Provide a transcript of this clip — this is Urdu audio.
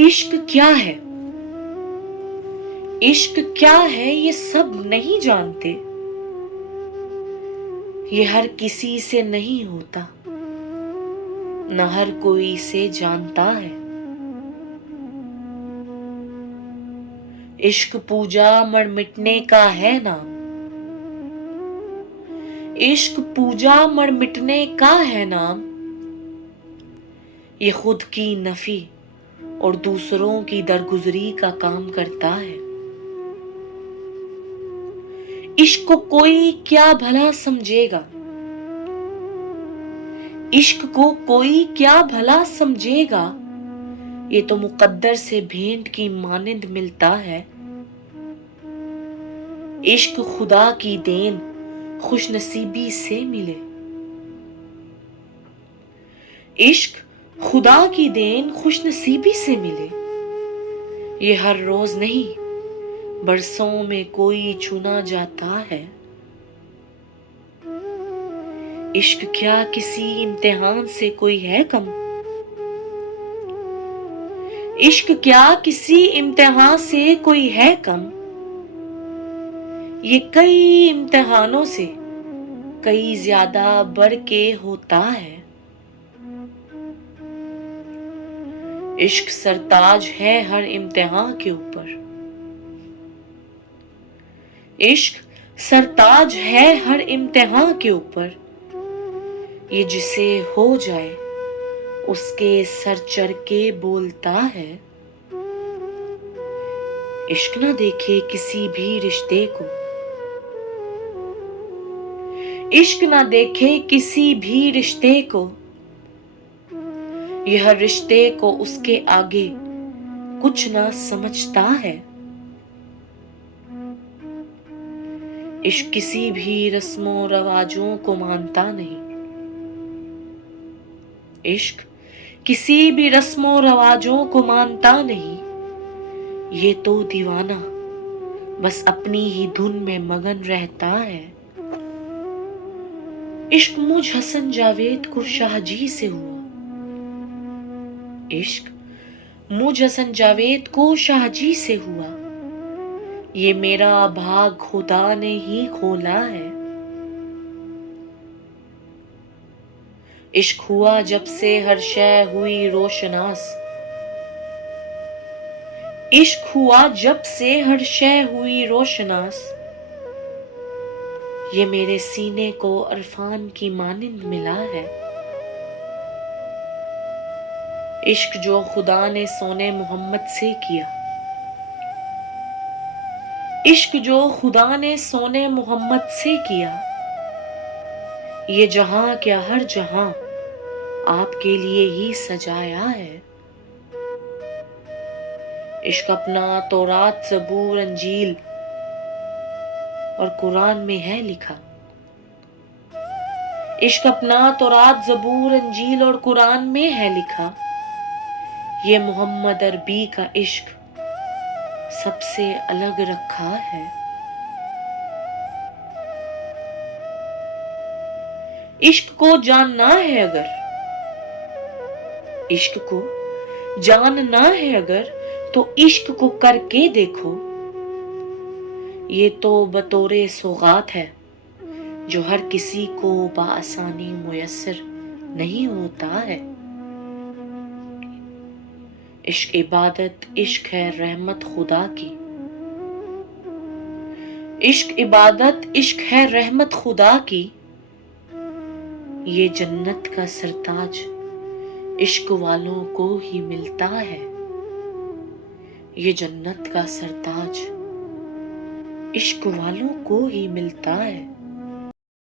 عشق کیا ہے؟ عشق کیا ہے یہ سب نہیں جانتے. یہ ہر کسی سے نہیں ہوتا، نہ ہر کوئی اسے جانتا ہے. عشق پوجا مر مٹنے کا ہے نام. عشق پوجا مر مٹنے کا ہے نام. یہ خود کی نفی اور دوسروں کی درگزری کا کام کرتا ہے. عشق کو کوئی کیا بھلا سمجھے گا، عشق کو کوئی کیا بھلا سمجھے گا. یہ تو مقدر سے بھینٹ کی مانند ملتا ہے. عشق خدا کی دین خوش نصیبی سے ملے. عشق خدا کی دین خوش نصیبی سے ملے. یہ ہر روز نہیں برسوں میں کوئی چنا جاتا ہے. عشق کیا کسی امتحان سے کوئی ہے کم، عشق کیا کسی امتحان سے کوئی ہے کم. یہ کئی امتحانوں سے کئی زیادہ بڑھ کے ہوتا ہے. عشق سرتاج ہے ہر امتحان کے اوپر. عشق سرتاج ہے ہر امتحان کے اوپر. یہ جسے ہو جائے اس کے سر چڑھ کے بولتا ہے. عشق نہ دیکھے کسی بھی رشتے کو، عشق نہ دیکھے کسی بھی رشتے کو. یہ ہر رشتے کو اس کے آگے کچھ نہ سمجھتا ہے. عشق کسی بھی رسم و رواجوں کو مانتا نہیں. عشق کسی بھی رسم و رواجوں کو مانتا نہیں. یہ تو دیوانہ بس اپنی ہی دھن میں مگن رہتا ہے. عشق مجھ حسن جاوید کو شاہ جی سے ہوا. عشق مجھ حسن جاوید کو شاہ جی سے ہوا. یہ میرا بھاگ خدا نے ہی کھولا ہے. عشق ہوا جب سے ہر شے ہوئی روشناس. عشق ہوا جب سے ہر شے ہوئی روشناس. یہ میرے سینے کو عرفان کی مانند ملا ہے. عشق جو خدا نے سونے محمد سے کیا. عشق جو خدا نے سونے محمد سے کیا. یہ جہاں کیا ہر جہاں آپ کے لیے ہی سجایا ہے. عشق اپنا تورات زبور انجیل اور قرآن میں ہے لکھا. عشق اپنا تورات زبور انجیل اور قرآن میں ہے لکھا. یہ محمد عربی کا عشق سب سے الگ رکھا ہے. عشق کو جاننا ہے اگر، عشق کو جاننا ہے اگر تو عشق کو کر کے دیکھو. یہ تو بطور سوغات ہے جو ہر کسی کو بآسانی میسر نہیں ہوتا ہے. عشق عبادت عشق ہے رحمت خدا کی. عشق عبادت عشق ہے رحمت خدا کی. یہ جنت کا سرتاج عشق والوں کو ہی ملتا ہے. یہ جنت کا سرتاج عشق والوں کو ہی ملتا ہے.